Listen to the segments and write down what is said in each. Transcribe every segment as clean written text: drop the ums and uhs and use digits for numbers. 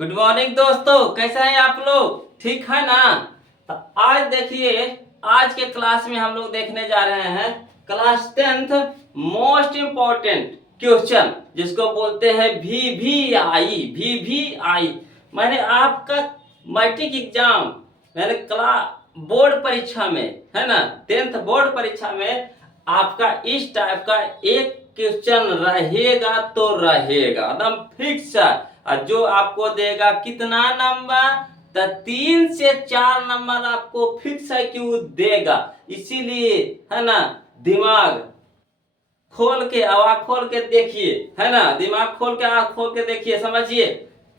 Good morning दोस्तों, कैसे हैं आप लोग? ठीक है ना? तो आज देखिए, आज के क्लास में हम लोग देखने जा रहे हैं class 10th most important question, जिसको बोलते हैं वी वी आई। मैंने आपका मैट्रिक एग्जाम, मैंने क्लास बोर्ड परीक्षा में, है ना, 10th बोर्ड परीक्षा में आपका इस टाइप का एक क्वेश्चन रहेगा तो रहेगा, एकदम फिक्स है। और जो आपको देगा कितना नंबर, तो 3 से 4 नंबर आपको फिक्स है कि वो देगा। इसीलिए, है ना, दिमाग खोल के, आवाज खोल के देखिए, है ना, दिमाग खोल के, आवाज खोल के देखिए, समझिए,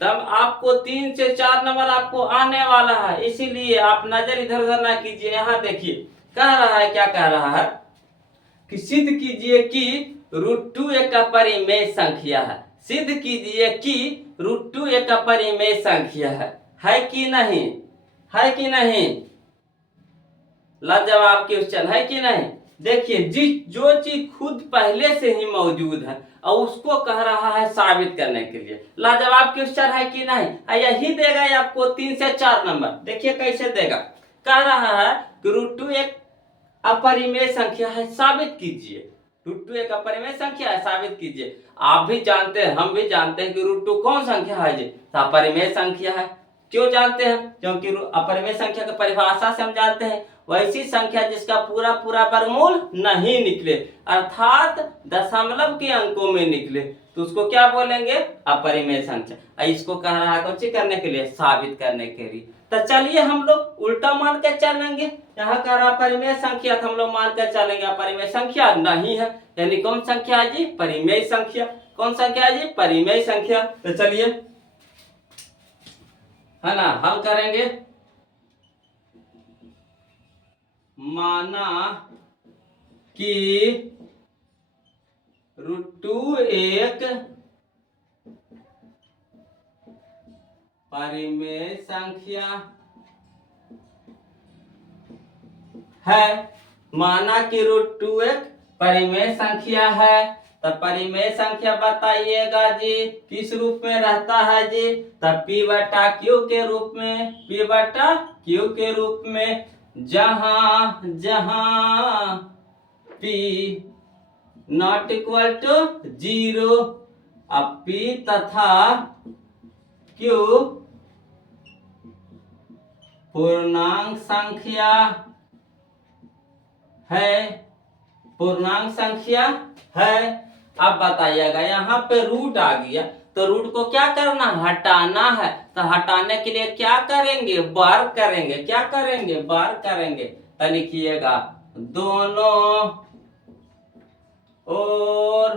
तब आपको 3 से 4 नंबर आपको आने वाला है। इसीलिए आप नजर इधर उधर ना कीजिए। यहाँ देखिए, कह रहा है, क्या कह रहा है कि सिद्ध कीजिए कि √2 एक अपरिमेय संख्या है। सिद्ध कीजिए कि √2 एक अपरिमेय संख्या है कि नहीं? है कि नहीं? लाजवाब क्वेश्चन है कि नहीं? देखिए, जो चीज खुद पहले से ही मौजूद है और उसको कह रहा है साबित करने के लिए। लाजवाब क्वेश्चन है कि नहीं? यही देगा आपको 3 से 4 नंबर। देखिए कैसे देगा। कह रहा है कि √2 एक अपरिमेय संख्या है, साबित कीजिए। √2 एक अपरिमेय संख्या है, साबित कीजिए। आप भी जानते हैं, हम भी जानते हैं कि √2 कौन संख्या है जी? तो अपरिमेय संख्या है। क्यों जानते हैं? क्योंकि अपरिमेय संख्या की परिभाषा से हम जानते हैं, वैसी संख्या जिसका पूरा पूरा वर्गमूल नहीं निकले, अर्थात दशमलव के अंकों में निकले, तो उसको क्या बोलेंगे? अपरिमेय संख्या। इसको कह रहा है कौन करने के लिए? साबित करने के लिए। तो चलिए हम लोग उल्टा मान के चलेंगे। यहाँ कह रहा परिमेय संख्या, तो हम लोग मान कर चलेंगे अपरिमेय संख्या नहीं है। यानी कौन संख्या है जी? परिमेय संख्या। कौन संख्या है जी? परिमेय संख्या। तो चलिए, है ना, हल करेंगे। माना कि √2 एक परिमेय संख्या है। माना कि √2 एक परिमेय संख्या है, तो परिमेय संख्या बताइएगा जी किस रूप में रहता है जी? तब P/Q के रूप में, P/Q के रूप में, जहां जहां P नॉट इक्वल टू 0, अब P तथा Q पूर्णांक संख्या है, पूर्णांक संख्या है। अब बताइएगा, यहाँ पे रूट आ गया, तो रूट को क्या करना? हटाना है। तो हटाने के लिए क्या करेंगे? बार करेंगे। क्या करेंगे? बार करेंगे। तो लिखिएगा, दोनों और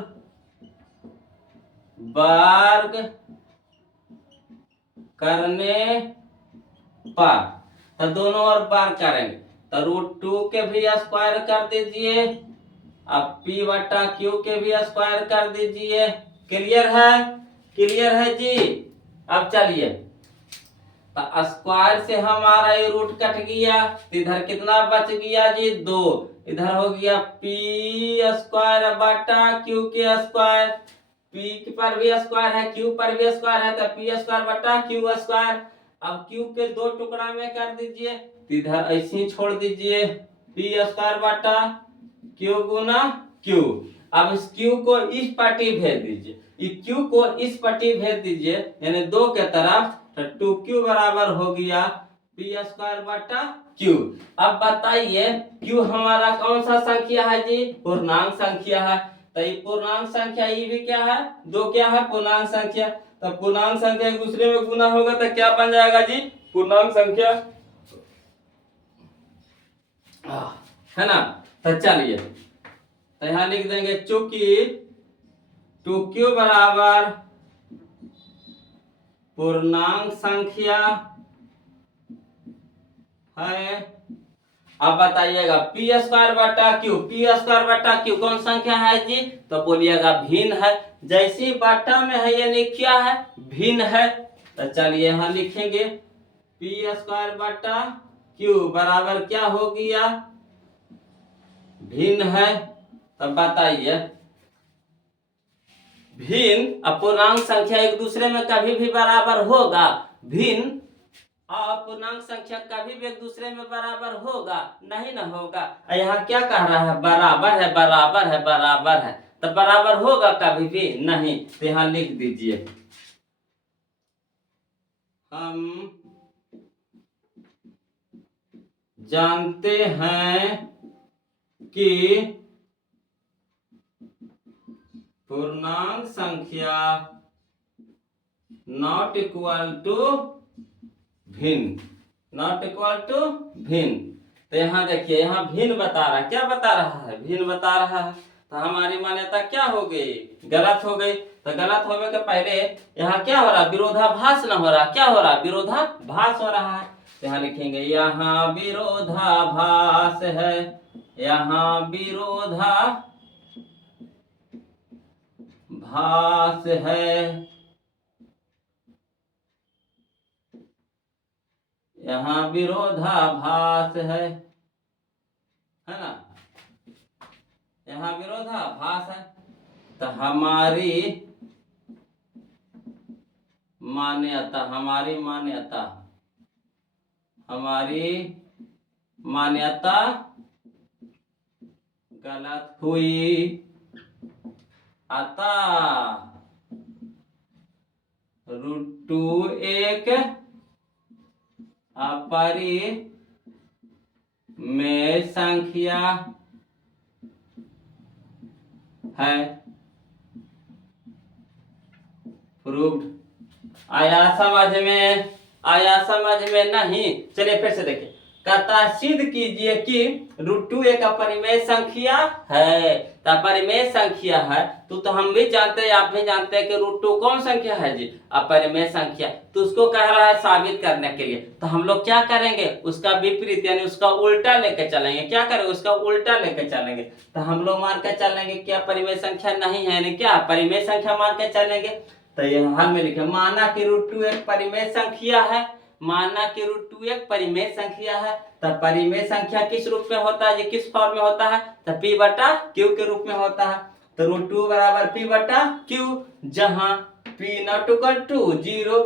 वर्ग करने पर, तो दोनों और बार करेंगे, तो √2 के भी स्क्वायर कर दीजिए, अब P/Q के भी स्क्वायर कर दीजिए। क्लियर है? क्लियर है जी? अब चलिए, तो स्क्वायर से हमारा ये रूट कट गया, तो इधर कितना बच गया जी? 2। इधर हो गया P² के स्क्वायर। P पर भी स्क्वायर है, Q पर भी स्क्वायर है, तो P²/Q²। अब Q के 2 टुकड़ा में कर दीजिए, तो इधर ऐसे ही छोड़ दीजिए, P² गुना Q। अब इस Q को इस पट्टी भेज दीजिए, इस Q को इस पट्टी भेज दीजिए, यानी 2 के तरफ, तो 2Q बराबर हो गया P²/Q। अब बताइए, Q हमारा कौन सा संख्या है जी? पूर्णांक संख्या है। तो ये पूर्णांक संख्या, ये भी क्या है? 2 क्या है? पूर्णांक संख्या। तो पूर्णांक संख्या एक दूसरे में गुना होगा तो क्या बन जाएगा जी? पूर्णांक संख्या, है ना। तो चलिए, तो यहां लिख देंगे, चूंकि 2Q बराबर पूर्णांक संख्या है। अब बताइएगा, P²/Q कौन संख्या है जी? तो बोलिएगा भिन्न है। जैसी बाटा में है, यानी क्या है? भिन्न है। तो चलिए यहां लिखेंगे, P² बराबर क्या हो गया? भिन्न है। तब बताइए, भिन्न अपूर्णांक संख्या एक दूसरे में कभी भी बराबर होगा, भिन्न अपूर्णांक संख्या कभी भी एक दूसरे में बराबर होगा नहीं ना होगा। यहाँ क्या कह रहा है, बराबर है बराबर है बराबर है, तो बराबर होगा कभी भी नहीं। तो यहाँ लिख दीजिए, हम जानते हैं कि पूर्णांक संख्या नॉट इक्वल टू भिन्न, नॉट इक्वल टू भिन्न। तो यहाँ देखिए, यहाँ भिन्न बता रहा है, क्या बता रहा है, भिन्न बता रहा है। तो हमारी मान्यता क्या हो गई, गलत हो गई। तो गलत होने के पहले यहाँ क्या हो रहा, विरोधाभास न हो रहा, क्या हो रहा, विरोधाभास हो रहा है। तो यहाँ लिखेंगे यहाँ विरोधाभास है, यहाँ विरोधाभास है, यहाँ विरोधाभास है ना, यहाँ विरोधाभास है। तो हमारी मान्यता, हमारी मान्यता, हमारी मान्यता गलत हुई, अतः √2 एक अपरिमेय संख्या है। प्रूव्ड। आया समझ में, आया समझ में नहीं। चलिए फिर से देखिए, कहता सिद्ध कीजिए कि √2 एक अपरिमेय संख्या है। तो अपरिमेय संख्या है तो हम भी जानते हैं, आप भी जानते हैं कि √2 कौन संख्या है जी, अपरिमेय संख्या। तो उसको कह रहा है साबित करने के लिए। तो हम लोग क्या करेंगे, उसका विपरीत यानी उसका उल्टा लेके चलेंगे। क्या करेंगे, उसका उल्टा लेके चलेंगे। तो हम लोग मान के चलेंगे कि अपरिमेय संख्या नहीं है, यानी क्या परिमेय संख्या मान के चलेंगे। तो ये हल में लिखे, माना कि √2 एक परिमेय संख्या है, माना कि √2 एक परिमेय संख्या है। तो परिमेय संख्या किस रूप में होता है, ये किस फॉर्म में होता है, तो p बटा q के रूप में होता है। तो √2 बराबर p बटा q, जहां p not equal to 0,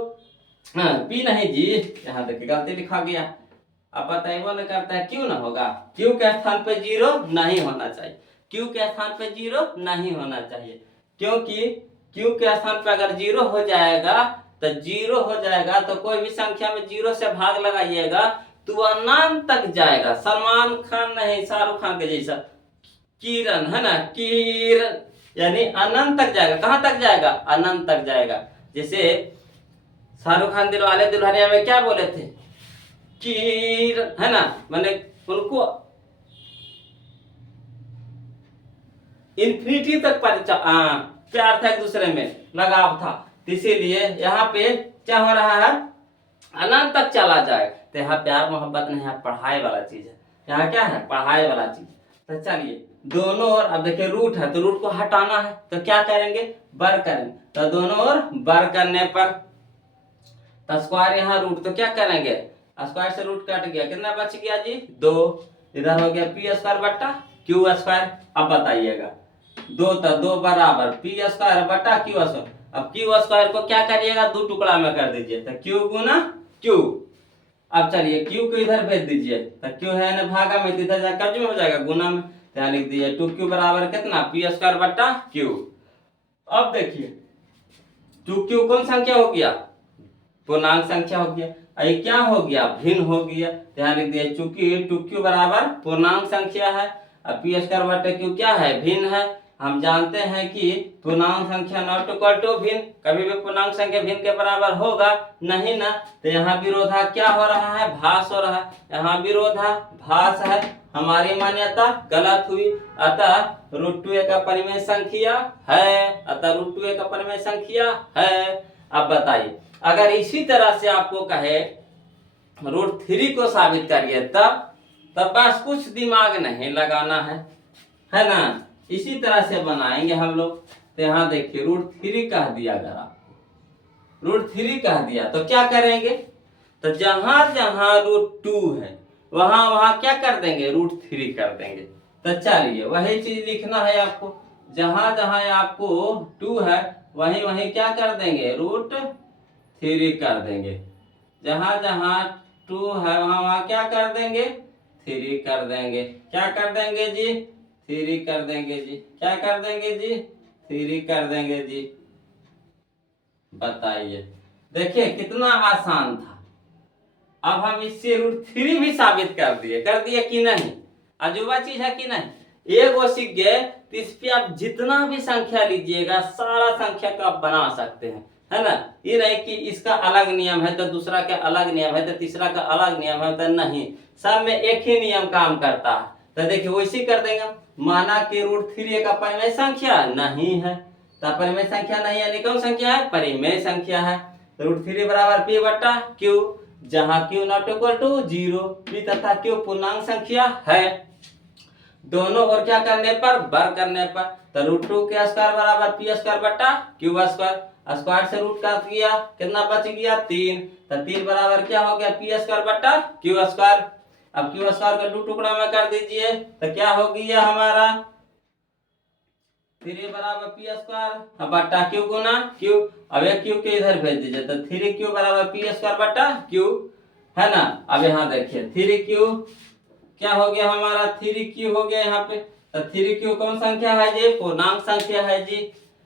p नहीं जी, यहाँ देखिए गलती लिखा गया। अब बताइए वो न करता है, क्यों ना होगा, q के स्थान पे 0 नहीं होना चाहिए, q के स्थान पे 0 नहीं होना चाहिए, क्योंकि q के स्थान पे अगर 0 हो जाएगा तो 0 हो जाएगा तो कोई भी संख्या में 0 से भाग लगाइएगा तो अनंत तक जाएगा। सलमान खान नहीं, शाहरुख खान के जैसा किरण है ना, किरण यानी अनंत तक जाएगा। कहां तक जाएगा, अनंत तक जाएगा। जैसे शाहरुख खान दिलवाले दुल्हनिया में क्या बोले थे, किरण है ना, मैंने उनको इन्फिनिटी तक प्यार था, एक दूसरे में लगाव था। इसीलिए यहाँ पे क्या हो रहा है, अनंत तक चला जाए। तो यहाँ प्यार मोहब्बत नहीं है, पढ़ाई वाला चीज है। यहाँ क्या है, पढ़ाई वाला चीज। तो चलिए दोनों ओर, अब देखिए रूट है तो रूट को हटाना है तो क्या करेंगे, बर करेंगे। तो दोनों ओर बर करने पर तो स्क्वायर, यहाँ रूट तो क्या करेंगे, स्क्वायर से रूट कट गया, कितना बच गया जी, 2। इधर हो गया p स्क्वायर बट्टा q स्क्वायर। अब बताइएगा 2 तो 2 बराबर p स्क्वायर बटा q स्क्वायर। अब q स्क्वायर को क्या करिएगा, 2 टुकड़ा में कर दीजिए, तो q गुना q। अब चलिए q को इधर भेज दीजिए, तो q है ना भागा में, इधर जाकर कब्जे में हो जाएगा, गुना में। तो यहाँ लिख दीजिए 2q बराबर कितना, p स्क्वायर बट्टा q। अब देखिए 2q कौन संख्या हो गया, पूर्णांक संख्या हो गया। ये क्या हो गया, भिन्न हो गया। ध्यान लिख दिया, चूंकि 2q बराबर पूर्णांक संख्या है, अब p स्क्वायर बटे q क्या है, भिन्न है। हम जानते हैं कि पूर्णांक संख्या नॉट इक्वल टू भिन्न, कभी भी पूर्णांक संख्या भिन्न के बराबर होगा नहीं ना। तो यहाँ विरोधा क्या हो रहा है, भास हो रहा है, यहाँ विरोधा भास है। हमारी मान्यता गलत हुई, अतः √2 एक अपरिमेय संख्या है, अतः √2 एक अपरिमेय संख्या है। अब बताइए, अगर इसी तरह से आपको कहे √3 को साबित करिए, तब बस कुछ दिमाग नहीं लगाना है ना, इसी तरह से बनाएंगे हम लोग। तो यहाँ देखिए √3 कह दिया, अगर आप √3 कह दिया तो क्या करेंगे, तो जहां जहां √2 है वहां वहां क्या कर देंगे, √3 कर देंगे। तो चलिए वही चीज लिखना है आपको, जहां जहां आपको 2 है वहीं वहीं क्या कर देंगे, √3 कर देंगे। जहां जहां 2 है वहां वहां क्या कर देंगे, 3 कर देंगे। क्या कर देंगे जी, 3 कर देंगे जी। क्या कर देंगे जी, 3 कर देंगे जी। बताइए, देखिए कितना आसान था। अब हम इससे √3 भी साबित कर दिए कि नहीं। अजूबा चीज है कि नहीं। एक वो सीख गए तो इस पे आप जितना भी संख्या लीजिएगा सारा संख्या का आप बना सकते हैं, है ना। ये नहीं कि इसका अलग नियम है तो दूसरा का अलग नियम है तो तीसरा का अलग नियम है तो नहीं, सब में एक ही नियम काम करता है। तो देखिए वैसे कर देंगे। माना कि √3 एक अपरिमेय संख्या नहीं है, तो अपरिमेय संख्या नहीं है, कौन संख्या है, परिमेय संख्या है। √3 बराबर p बटा q, जहां q not equal to 0, p तथा q पूर्णांक संख्या है। दोनों ओर क्या करने पर, वर्ग करने पर, तो √2 के स्क्वायर बराबर p स्क्वायर बटा q स्क्वायर। स्क्वायर से रूट काट दिया, कितना बच गया, 3। तो 3 बराबर क्या हो गया, p स्क्वायर बटा q स्क्वायर। अब q स्क्वायर का 2 टुकड़ा में कर दीजिए तो क्या हो गया हमारा, 3 बराबर p स्क्वायर बटा q गुना q। अब एक q के इधर भेज दीजिए तो 3q बराबर p स्क्वायर बटा q, है ना। अब यहाँ देखिए 3q क्या हो गया हमारा, 3q हो गया यहाँ पे। तो 3q कौन संख्या है जी, पूर्णांक संख्या है जी,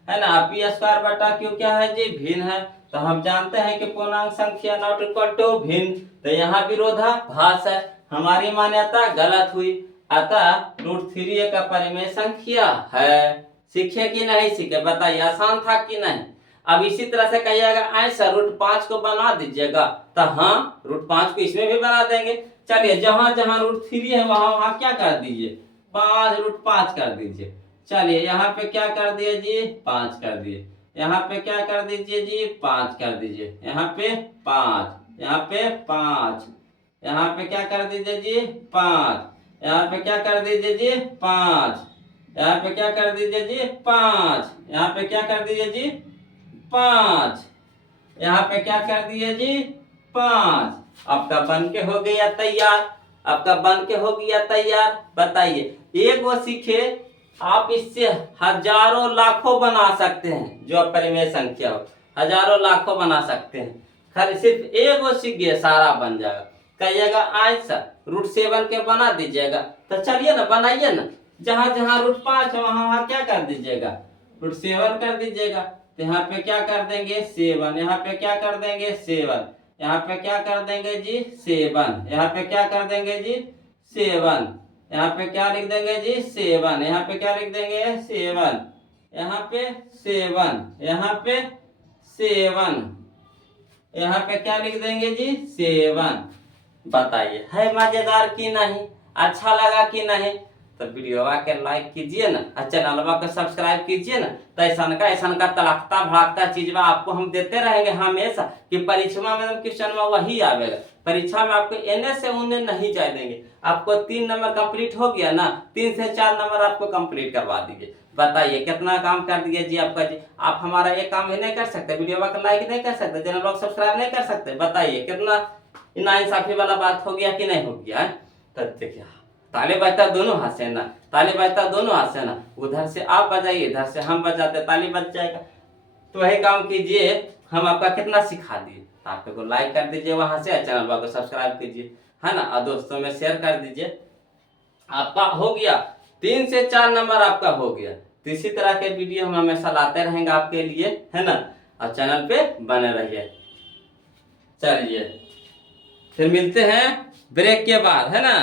है ना। p स्क्वायर बटा q क्या है जी, भिन्न है। तो हम जानते हैं कि पूर्णांक संख्या नॉट इक्वल टू भिन्न, तो यहाँ विरोधाभास है, हमारी मान्यता गलत हुई। अतः √3 एक अपरिमेय संख्या है। सीखे कि नहीं सीखे, बताइए, आसान था कि नहीं। अब इसी तरह से कहिएगा ऐसा √5 को बना दीजिएगा, तो हाँ √5 को इसमें भी बना देंगे। चलिए जहां जहां √3 है वहां वहां क्या कर दीजिए, 5 √5 कर दीजिए। चलिए यहाँ पे क्या कर दिए जी, 5 कर दिए। यहाँ पे क्या कर दीजिए जी, 5 कर दीजिए। यहाँ पे 5, यहाँ पे 5, यहाँ पे क्या कर दीजिए जी, 5, यहाँ पे क्या कर दीजिए जी, 5, यहाँ पे क्या कर दीजिए जी, 5, यहाँ पे क्या कर दीजिए जी, 5, यहाँ पे क्या कर दिए जी, 5। आपका बन के हो गया तैयार, आपका बन के हो गया तैयार। बताइए, एक वो सीखे, आप इससे हजारों लाखों बना सकते हैं, जो अपरिमेय संख्या हो हजारों लाखों बना सकते हैं। खाली सिर्फ एक वो सीख गए सारा बन जाएगा। कहिएगा आज सर √7 के बना दीजिएगा, तो चलिए ना बनाइए ना। जहां जहां √5 है वहां वहां क्या कर दीजिएगा, √7 कर दीजिएगा। तो यहाँ पे क्या कर देंगे 7, यहाँ पे क्या कर देंगे 7, यहाँ पे क्या कर देंगे जी 7, यहाँ पे क्या कर देंगे जी 7, यहाँ पे क्या लिख देंगे जी 7, यहाँ पे क्या लिख देंगे 7, यहाँ पे 7, यहाँ पे 7, यहाँ पे क्या लिख देंगे जी 7। बताइए है मजेदार कि नहीं, अच्छा लगा कि नहीं। तो वीडियो के लाइक कीजिए ना और चैनल को सब्सक्राइब कीजिए ना। तो ऐसा का तड़कता भड़कता चीज आपको हम देते रहेंगे हमेशा, कि परीक्षा में क्वेश्चन में वही आवेगा। परीक्षा में आपको एने से उन्हें नहीं जाए देंगे। आपको 3 नंबर कंप्लीट हो गया ना, 3 से 4 नंबर आपको कंप्लीट करवा दीजिए। बताइए कितना काम कर दिए जी आपका जी। आप हमारा एक काम ही नहीं कर सकते, वीडियो को लाइक नहीं कर सकते, चैनल को सब्सक्राइब नहीं कर सकते। बताइए कितना नाइंसाफी वाला बात हो गया कि नहीं हो गया है। तो देखिए ताली बजता दोनों हाथ से ना, ताली बजता दोनों हाथ से ना। उधर से आप बजाइए, इधर से हम बजाते, ताली बज जाएगा। तो वही काम कीजिए, हम आपका कितना सिखा दिए। आपको लाइक कर दीजिए वहां से, चैनल को सब्सक्राइब कीजिए, है ना। और दोस्तों में शेयर कर दीजिए। आपका हो गया 3 से 4 नंबर आपका हो गया। तो इसी तरह के वीडियो हम हमेशा लाते रहेंगे आपके लिए, है ना। और चैनल पे बने रहिए। चलिए फिर मिलते हैं ब्रेक के बाद, है ना।